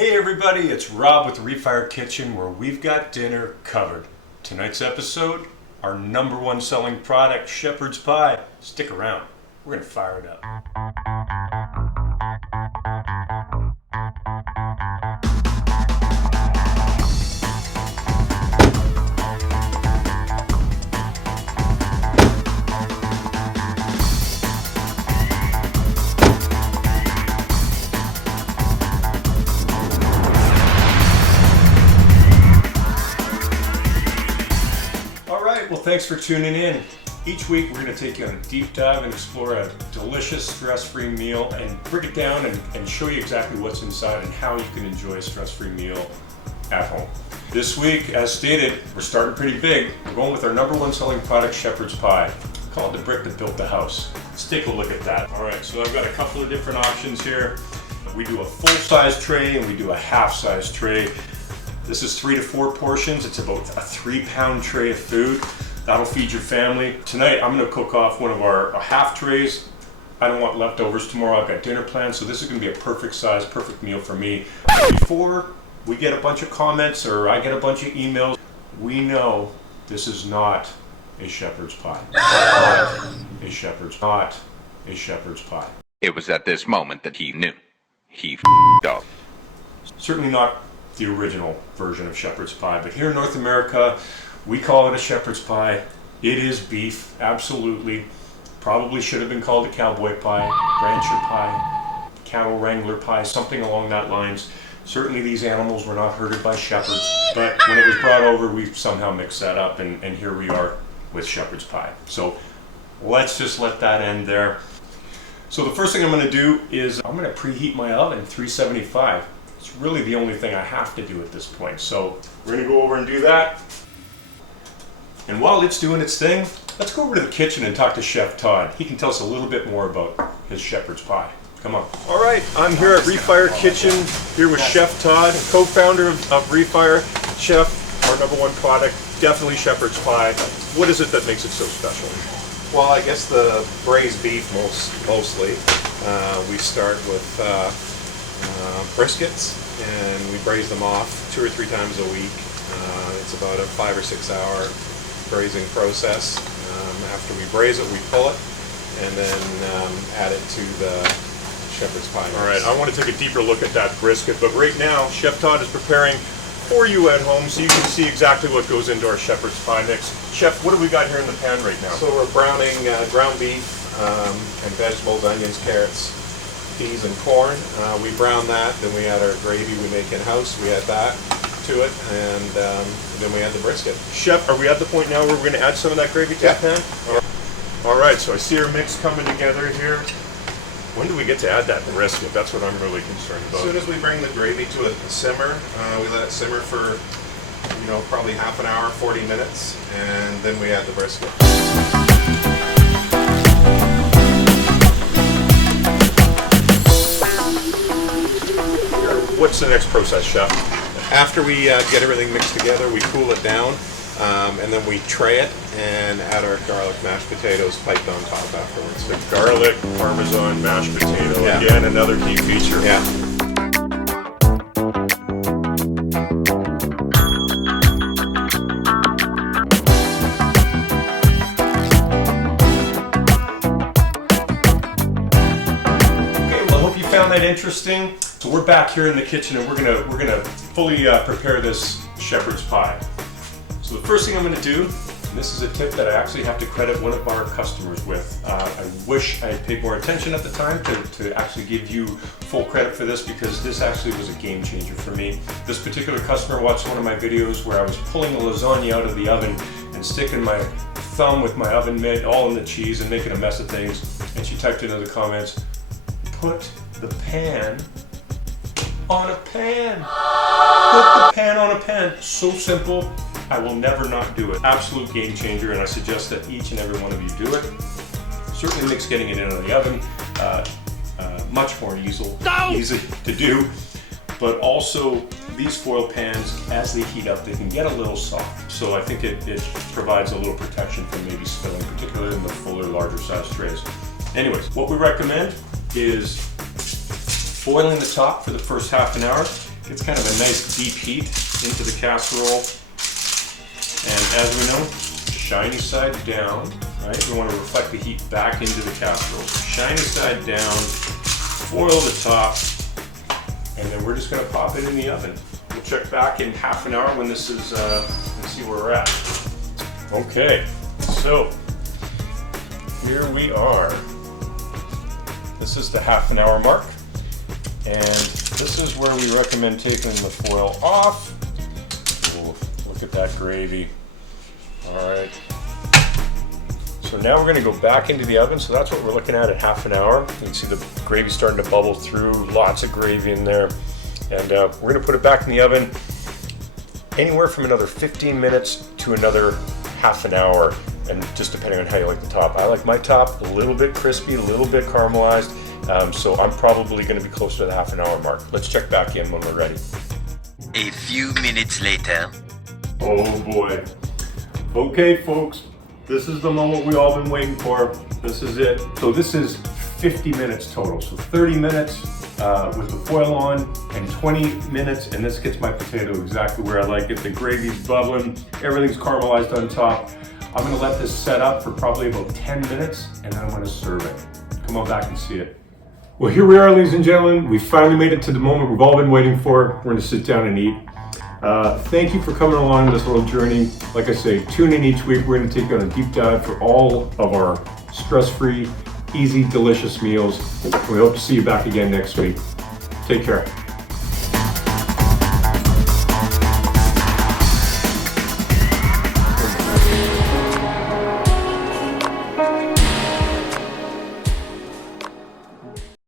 Hey everybody, it's Rob with the Refire Kitchen where we've got dinner covered. Tonight's episode, our #1 selling product, shepherd's pie. Stick around, we're gonna fire it up. Well, thanks for tuning in. Each week we're going to take you on a deep dive and explore a delicious stress-free meal and break it down and show you exactly what's inside and how you can enjoy a stress-free meal at home. This week, as stated, we're starting pretty big. We're going with our #1 selling product, shepherd's pie. Called the brick that built the house. Let's take a look at that. All right, so I've got a couple of different options here. We do a full-size tray and we do a half-size tray. This is 3 to 4 portions. It's about a 3-pound tray of food. That'll feed your family. Tonight, I'm gonna cook off one of our half trays. I don't want leftovers tomorrow. I've got dinner plans, so this is gonna be a perfect size, perfect meal for me. Before we get a bunch of comments or I get a bunch of emails, we know this is not a shepherd's pie. Not a shepherd's pie. It was at this moment that he knew. He f***ed up. Certainly not the original version of shepherd's pie, but here in North America, we call it a shepherd's pie. It is beef, absolutely. Probably should have been called a cowboy pie, rancher pie, cattle wrangler pie, something along that lines. Certainly these animals were not herded by shepherds, but when it was brought over, we somehow mixed that up, and here we are with shepherd's pie. So let's just let that end there. So the first thing I'm gonna do is I'm gonna preheat my oven, 375. It's really the only thing I have to do at this point. So we're gonna go over and do that. And while it's doing its thing, let's go over to the kitchen and talk to Chef Todd. He can tell us a little bit more about his shepherd's pie. Come on. All right, I'm here at Refire Kitchen, here with Chef Todd, co-founder of Refire. Chef, our #1 product, definitely shepherd's pie. What is it that makes it so special? Well, I guess the braised beef mostly. We start with briskets, and we braise them off 2 or 3 times a week. It's about a 5 or 6 hour braising process. After we braise it, we pull it, and then add it to the shepherd's pie mix. All right, I want to take a deeper look at that brisket, but right now, Chef Todd is preparing for you at home so you can see exactly what goes into our shepherd's pie mix. Chef, what do we got here in the pan right now? So we're browning ground beef and vegetables, onions, carrots, peas, and corn. We brown that, then we add our gravy we make in-house. We add that to it, and then we add the brisket. Chef, are we at the point now where we're going to add some of that gravy to the pan? All right, so I see our mix coming together here. When do we get to add that brisket? That's what I'm really concerned about. As soon as we bring the gravy to a simmer, we let it simmer for, probably half an hour, 40 minutes, and then we add the brisket. What's the next process, Chef? After we get everything mixed together, we cool it down, and then we tray it and add our garlic mashed potatoes piped on top afterwards. The garlic parmesan mashed potato, Yeah. Again, another key feature. Yeah. Okay, well, I hope you found that interesting. So we're back here in the kitchen, and we're gonna fully prepare this shepherd's pie. So the first thing I'm gonna do, and this is a tip that I actually have to credit one of our customers with. I wish I had paid more attention at the time to actually give you full credit for this, because this actually was a game changer for me. This particular customer watched one of my videos where I was pulling the lasagna out of the oven and sticking my thumb with my oven mitt all in the cheese and making a mess of things. And she typed into the comments, "Put the pan on a pan." Put the pan on a pan. So simple. I will never not do it. Absolute game changer, and I suggest that each and every one of you do it. Certainly makes getting it into the oven much more easy to do, but also these foil pans, as they heat up, they can get a little soft. So I think it provides a little protection from maybe spilling, particularly in the fuller, larger size trays. Anyways, what we recommend is foiling the top for the first half an hour, Gets kind of a nice deep heat into the casserole. And as we know, shiny side down, right? We want to reflect the heat back into the casserole. So shiny side down, foil the top, and then we're just going to pop it in the oven. We'll check back in half an hour when this is, and see where we're at. Okay, so here we are. This is the half an hour mark, and this is where we recommend taking the foil off. Ooh, look at that gravy. All right. So now we're going to go back into the oven. So that's what we're looking at half an hour. You can see the gravy starting to bubble through, lots of gravy in there. And we're going to put it back in the oven anywhere from another 15 minutes to another half an hour, and just depending on how you like the top. I like my top a little bit crispy, a little bit caramelized, so I'm probably going to be closer to the half an hour mark. Let's check back in when we're ready. A few minutes later. Oh boy. Okay folks, this is the moment we all been waiting for. This is it. So this is 50 minutes total. So 30 minutes with the foil on, and 20 minutes, and this gets my potato exactly where I like it. The gravy's bubbling, everything's caramelized on top. I'm gonna let this set up for probably about 10 minutes, and then I'm gonna serve it. Come on back and see it. Well, here we are, ladies and gentlemen. We finally made it to the moment we've all been waiting for. We're gonna sit down and eat. Thank you for coming along this little journey. Like I say, tune in each week. We're gonna take you on a deep dive for all of our stress-free, easy, delicious meals. We hope to see you back again next week. Take care.